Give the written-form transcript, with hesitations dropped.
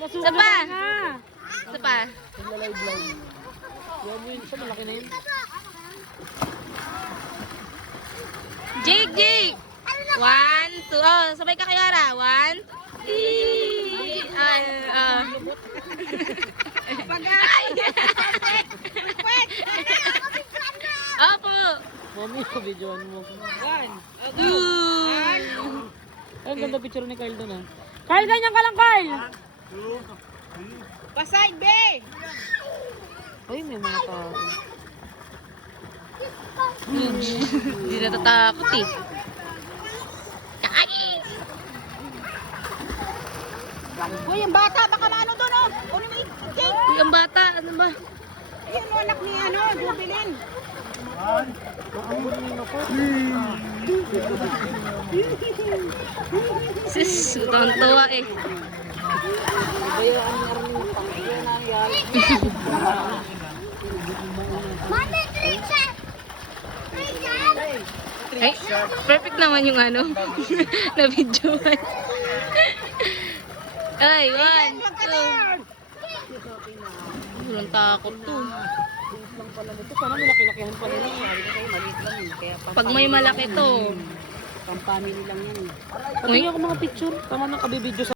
Isa pa. Isa pa. Jake, Jake. 1, 2. Oh, sabay ka kay Ara. 1. Ay, Ay. Opo. Mami, videoan mo. Yan. Ay, ang ganda picture ni Kyle doon ah. Kyle, ganyan ka lang, Kyle! Pasay, be! Ay, may mga tao. Hindi natatakot eh. Uy, yung bata, baka maano doon, oh! Ano mo i-take? Uy, ang bata, ano ba? Yan, oh, anak ni, ano, Jubilin. Sis, tuwa eh. Ay, perfect naman yung ano, na videoan. Ay, 1, 2. Walang takot to. Sana may laki-lakihan pa nila. Maliit lang yun. Kaya Pag may malaki to. pang family lang yan. Uy. Pati ako mga picture. Tama na kabibidyo sa